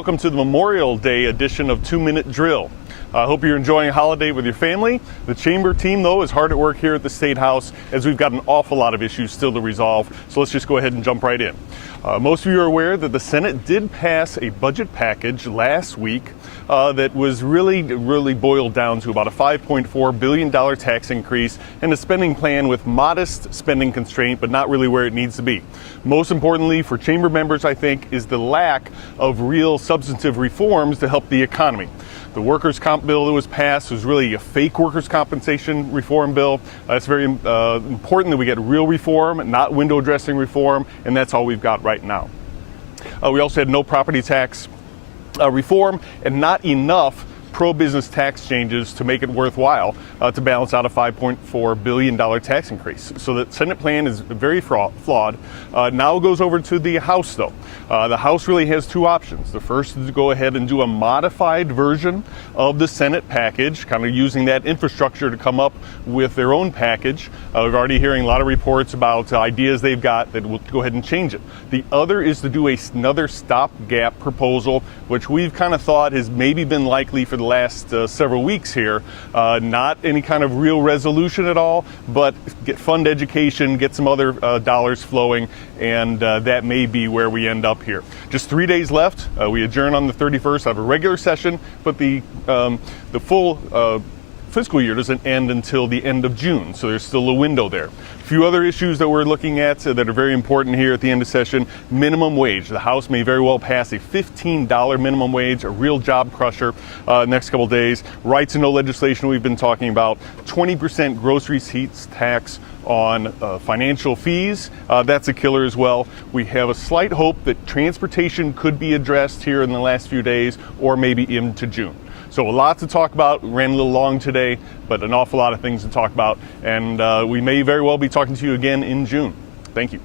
welcome to the Memorial Day edition of 2 Minute Drill. I hope you're enjoying a holiday with your family. The Chamber team, though, is hard at work here at the State House as we've got an awful lot of issues still to resolve, so let's just go ahead and jump right in. Most of you are aware that the Senate did pass a budget package last week that was really boiled down to about a $5.4 billion tax increase and a spending plan with modest spending constraint, but not really where it needs to be. Most importantly for Chamber members, I think, is the lack of real substantive reforms to help the economy. The workers' comp bill that was passed was really a fake workers' compensation reform bill. It's very important that we get real reform, not window dressing reform, and that's all we've got right now. We also had no property tax reform and not enough pro-business tax changes to make it worthwhile to balance out a $5.4 billion tax increase. So the Senate plan is very flawed. Now it goes over to the House, though. The House really has two options. The first is to go ahead and do a modified version of the Senate package, kind of using that infrastructure to come up with their own package. We're already hearing a lot of reports about ideas they've got that will go ahead and change it. The other is to do another stopgap proposal, which we've kind of thought has maybe been likely for the last several weeks here. Not any kind of real resolution at all, but fund education, get some other dollars flowing, and that may be where we end up here. Just 3 days left. We adjourn on the 31st of a regular session, but the full fiscal year doesn't end until the end of June, so there's still a window there. A few other issues that we're looking at that are very important here at the end of session. Minimum wage. The House may very well pass a $15 minimum wage, a real job crusher, next couple days. Right to know legislation we've been talking about. 20% gross receipts tax on financial fees. That's a killer as well. We have a slight hope that transportation could be addressed here in the last few days or maybe into June. So a lot to talk about. Ran a little long today, but an awful lot of things to talk about. And we may very well be talking to you again in June. Thank you.